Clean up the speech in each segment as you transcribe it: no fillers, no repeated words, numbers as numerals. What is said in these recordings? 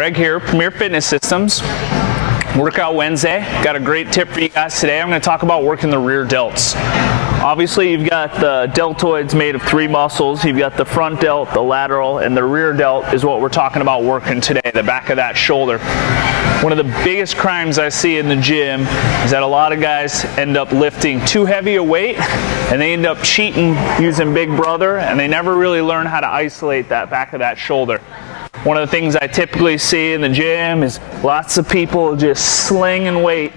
Greg here, Premier Fitness Systems. Workout Wednesday. Got a great tip for you guys today. I'm going to talk about working the rear delts. Obviously, you've got the deltoids made of 3 muscles. You've got the front delt, the lateral, and the rear delt is what we're talking about working today, the back of that shoulder. One of the biggest crimes I see in the gym is that a lot of guys end up lifting too heavy a weight and they end up cheating using Big Brother, and they never really learn how to isolate that back of that shoulder. One of the things I typically see in the gym is lots of people just slinging weight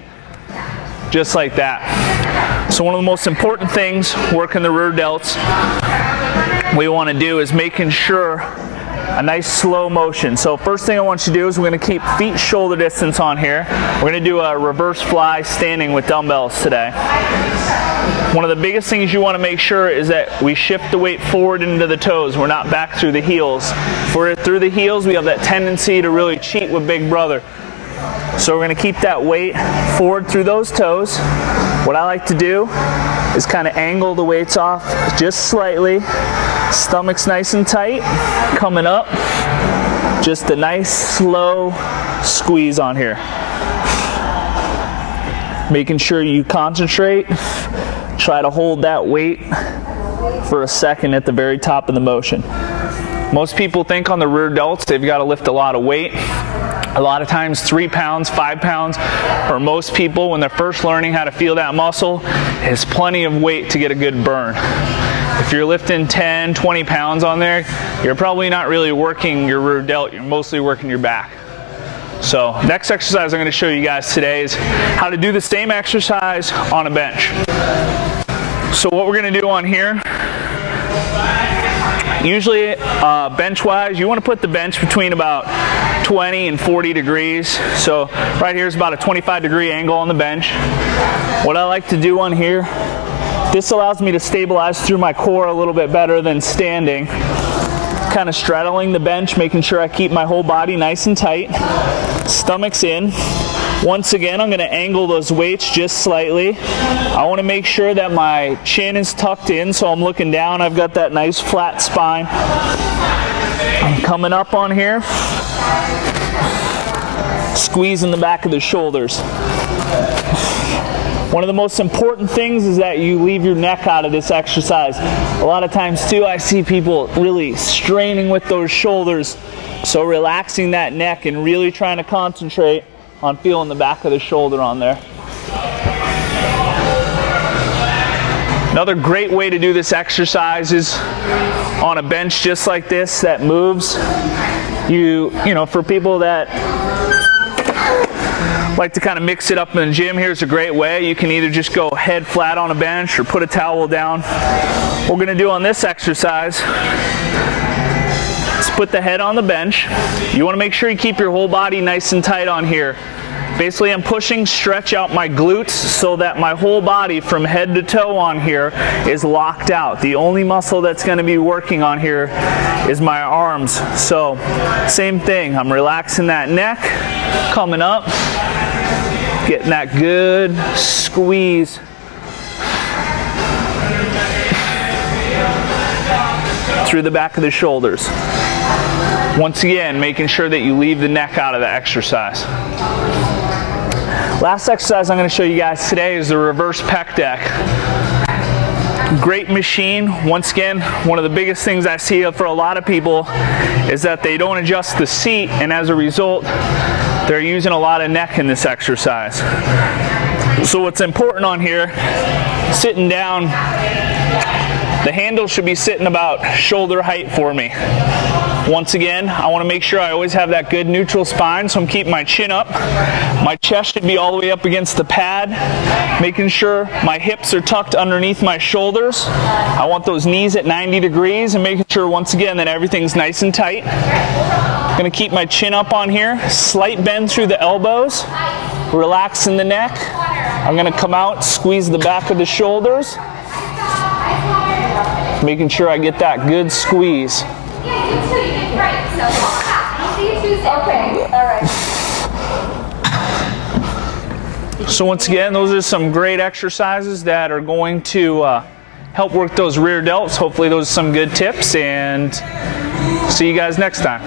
just like that. So one of the most important things working the rear delts we want to do is making sure a nice slow motion. So first thing I want you to do is we're going to keep feet shoulder distance on here. We're going to do a reverse fly standing with dumbbells today. One of the biggest things you want to make sure is that we shift the weight forward into the toes. We're not back through the heels. If we're through the heels, we have that tendency to really cheat with Big Brother. So we're going to keep that weight forward through those toes. What I like to do is kind of angle the weights off just slightly. Stomach's nice and tight. Coming up, just a nice slow squeeze on here. Making sure you concentrate. Try to hold that weight for a second at the very top of the motion. Most people think on the rear delts they've got to lift a lot of weight. A lot of times 3 pounds, 5 pounds, for most people when they're first learning how to feel that muscle, is plenty of weight to get a good burn. If you're lifting 10, 20 pounds on there, you're probably not really working your rear delt, you're mostly working your back. So next exercise I'm going to show you guys today is how to do the same exercise on a bench. So what we're going to do on here, usually bench-wise, you want to put the bench between about 20 and 40 degrees. So right here is about a 25-degree angle on the bench. What I like to do on here, this allows me to stabilize through my core a little bit better than standing. Kind of straddling the bench, making sure I keep my whole body nice and tight. Stomach's in. Once again, I'm going to angle those weights just slightly. I want to make sure that my chin is tucked in, so I'm looking down. I've got that nice flat spine. I'm coming up on here. Squeezing the back of the shoulders. One of the most important things is that you leave your neck out of this exercise. A lot of times too, I see people really straining with those shoulders. So relaxing that neck and really trying to concentrate on feeling the back of the shoulder on there. Another great way to do this exercise is on a bench just like this that moves. You know, for people that like to kind of mix it up in the gym, here's a great way. You can either just go head flat on a bench or put a towel down. What we're going to do on this exercise is put the head on the bench. You want to make sure you keep your whole body nice and tight on here. Basically, I'm pushing, stretch out my glutes so that my whole body from head to toe on here is locked out. The only muscle that's going to be working on here is my arms. So, same thing. I'm relaxing that neck, coming up, getting that good squeeze. Through the back of the shoulders. Once again, making sure that you leave the neck out of the exercise. Last exercise I'm going to show you guys today is the reverse pec deck. Great machine. Once again, one of the biggest things I see for a lot of people is that they don't adjust the seat, and as a result, they're using a lot of neck in this exercise. So what's important on here, sitting down, the handle should be sitting about shoulder height for me. Once again, I want to make sure I always have that good neutral spine, so I'm keeping my chin up. My chest should be all the way up against the pad, making sure my hips are tucked underneath my shoulders. I want those knees at 90 degrees and making sure, once again, that everything's nice and tight. I'm going to keep my chin up on here, slight bend through the elbows, relaxing the neck. I'm going to come out, squeeze the back of the shoulders, making sure I get that good squeeze. Okay, all right. So once again, those are some great exercises that are going to help work those rear delts. Hopefully those are some good tips, and see you guys next time.